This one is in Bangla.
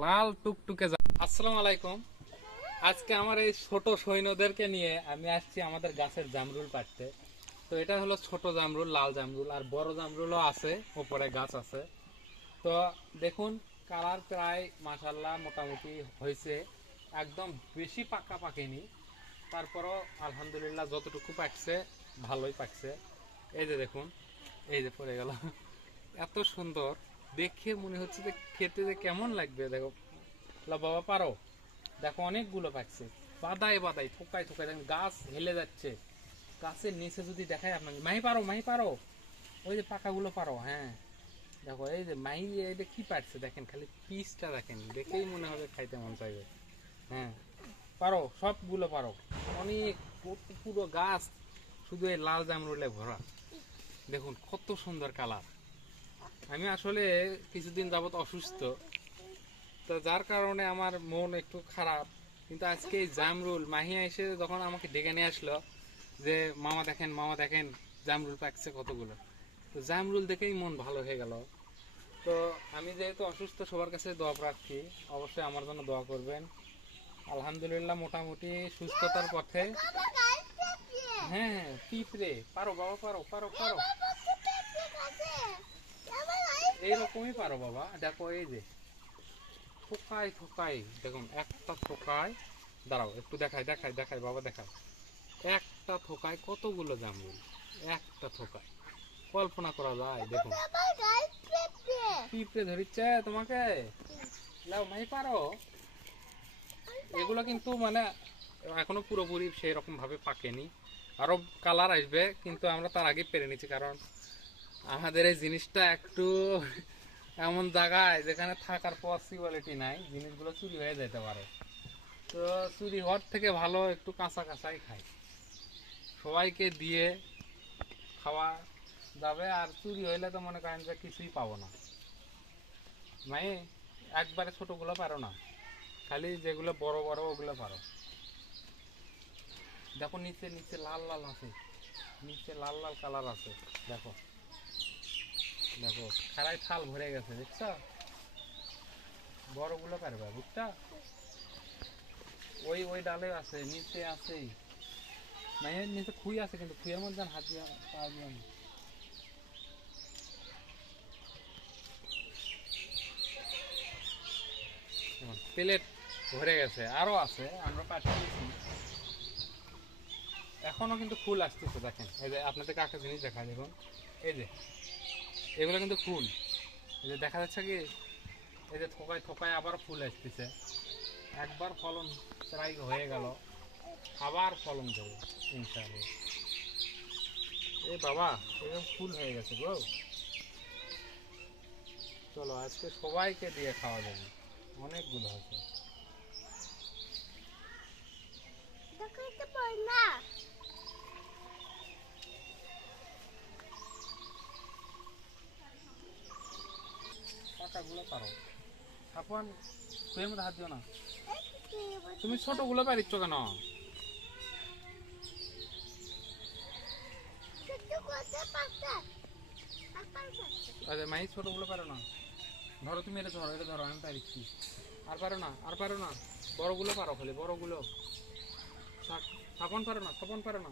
লাল টুকটুকে আসসালামু আলাইকুম। আজকে আমার এই ছোট সৈন্যদেরকে নিয়ে আমি আসছি আমাদের গাছের জামরুল পাড়তে। তো এটা হলো ছোট জামরুল, লাল জামরুল, আর বড় জামরুলও আছে উপরে গাছ আছে। তো দেখুন, কালার প্রায় মাসাল্লাহ মোটামুটি হয়েছে। একদম বেশি পাকা পাকেনি। তারপরও আলহামদুলিল্লাহ যতটুকু পাকছে, ভালোই পাকছে। এই যে দেখুন, এই যে পড়ে গেল। এত সুন্দর। দেখে মনে হচ্ছে যে খেতে যে কেমন লাগবে, দেখো। বাবা, পারো? দেখো, অনেকগুলো পাকছে বাদাই বাদাই থোকায় থোকায়, দেখেন, গাছ হেলে যাচ্ছে। গাছের নিচে যদি দেখায় আপনাকে, মাহি পারো মাহি পারো? ওই যে পাকাগুলো পারো হ্যাঁ। দেখো, এই যে মাহি, এটা কি পারছে? দেখেন, খালি পিসটা দেখেন, দেখেই মনে হবে খাইতে মন চাইবে। হ্যাঁ। পারো, সবগুলো পারো। অনেক পুরো গাছ, শুধু এই লাল জামরুলে ভরা। দেখুন, কত সুন্দর কালার। আমি আসলে কিছুদিন যাবত অসুস্থ। তো যার কারণে আমার মন একটু খারাপ। কিন্তু আজকে এই জামরুল, মাহিয়া এসে যখন আমাকে ডেকে নিয়ে আসলো যে, মামা দেখেন মামা দেখেন, জামরুল পাকছে কতগুলো। তো জামরুল দেখেই মন ভালো হয়ে গেল। তো আমি যেহেতু অসুস্থ, সবার কাছে দোয়া প্রার্থী, অবশ্যই আমার জন্য দোয়া করবেন। আলহামদুলিল্লাহ, মোটামুটি সুস্থতার পথে। হ্যাঁ হ্যাঁ পিঁপড়ে। পারো, বাবা, পারো পারো পারো। এইরকমই পারো বাবা। দেখো এই যে থোকাই থোকাই দেখুন একটা থোকায় দাঁড়াও একটু দেখাই দেখাই দেখাই বাবা দেখাই একটা থোকায় কতগুলো জামরুল? একটা থোকায়। কল্পনা করা যায় দেখুন। পিঁপড়ে ধরিচ্ছে তোমাকে? লাও মাই পারো। এগুলো কিন্তু মানে এখনও পুরোপুরি সেই রকম ভাবে পাকেনি। আরও কালার আসবে কিন্তু আমরা তার আগে পেরে নিচ্ছি কারণ আমাদের এই জিনিসটা একটু এমন জায়গায় যেখানে থাকার পসিবিলিটি নাই, জিনিসগুলো চুরি হয়ে যেতে পারে। তো চুরি হওয়ার থেকে ভালো একটু কাঁচা কাঁচাই খাই। সবাইকে দিয়ে খাওয়া যাবে, আর চুরি হইলে তো মনে করেন যে কিছুই পাবো না। মাই একবারে ছোটগুলো পারো না, খালি যেগুলো বড় বড় ওগুলো পারো। দেখো নিচে নিচে লাল লাল আছে, নিচে লাল লাল কালার আছে, দেখো। দেখো খারাই থাল ভরে গেছে, দেখছ? বড়গুলো পারবে বুঝছা ওই ওই ডালে আছে, নিচে আছে। মায়ের নিচে খুই আছে, কিন্তু খুইয়ের মধ্যে হাত দিয়ে প্লেট ভরে গেছে, আরও আছে, আমরা পাঠিয়েছি এখনও কিন্তু ফুল আসতেছে, দেখেন। এই যে, আপনাদের কাকে জিনিস দেখা দেখুন। এই যে এগুলো কিন্তু ফুল। এই যে দেখা যাচ্ছে কি, এই যে থোকায় থোকায় আবার ফুল আসতেছে। একবার ফলন প্রায় হয়ে গেল, আবার ফলন দেবো ইনশাআল্লাহ। এ বাবা এরকম ফুল হয়ে গেছে গো। চলো, আজকে সবাইকে দিয়ে খাওয়া যাবে। অনেকগুলো আছে। পাকাগুলো পারো। সাপন খুঁয়ের মধ্যে হাত দিও না। তুমি ছোটগুলো পারিচ্ছ কেন? আরে মাই ছোটগুলো পারো না। ধরো তুমি এটা ধরো এটা ধরো আমি পারিচ্ছি। আর পারো না আর পারো না। বড়গুলো পারো খালি বড়গুলো সাপন পারো না সাপন পারো না।